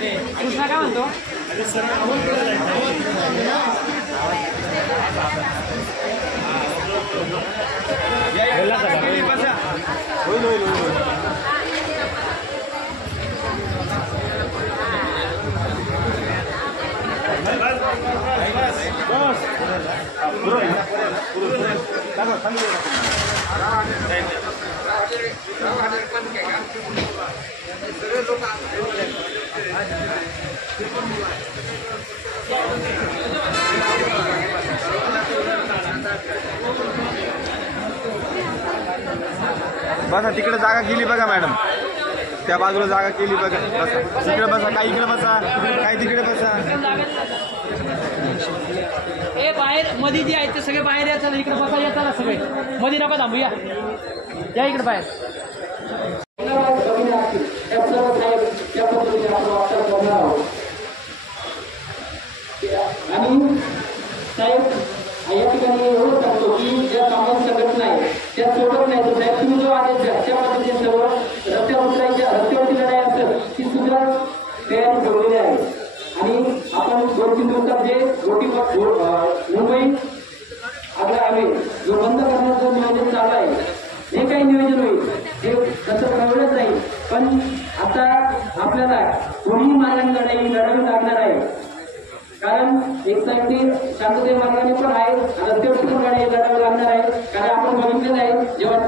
कृष्णा काय म्हणतो? बसा तिकडे जागा केली बघा मॅडम, त्या बाजूला जागा केली बघा. बसा तिकडे बसा, काही इकडे बसा, काही तिकडे बसा. ए बाहेर मध्ये जे आहेत ते सगळे बाहेर या, चला इकडे बसा, या चला सगळे मध्ये नका थांबू, या या इकडे बाहेर. आणि साहेब या ठिकाणी एवढं सांगतो की ज्या सामाजिक संघटना आहे त्या सोडत नाही. तर साहेब तुम्ही जो आदेश द्या त्या पद्धतीने सर्व रस्त्यावरची लढाई असेल ती सुद्धा तयारी ठेवलेली आहे. आणि आपण 2-3 दिवसात जे मुंबई आग्रा हायवे जो बंद करण्याचं नियोजन चालू आहे, जे काही नियोजन होईल ते तसं कळवलंच नाही. पण आता आपल्याला कोणीही मार्गाने लढावी लागणार आहे. कारण एक साईडने शांतते मार्गाने पण आहे, रस्त्यावर पण लढावी लागणार आहे. कारण आपण बघितलेलं आहे जेव्हा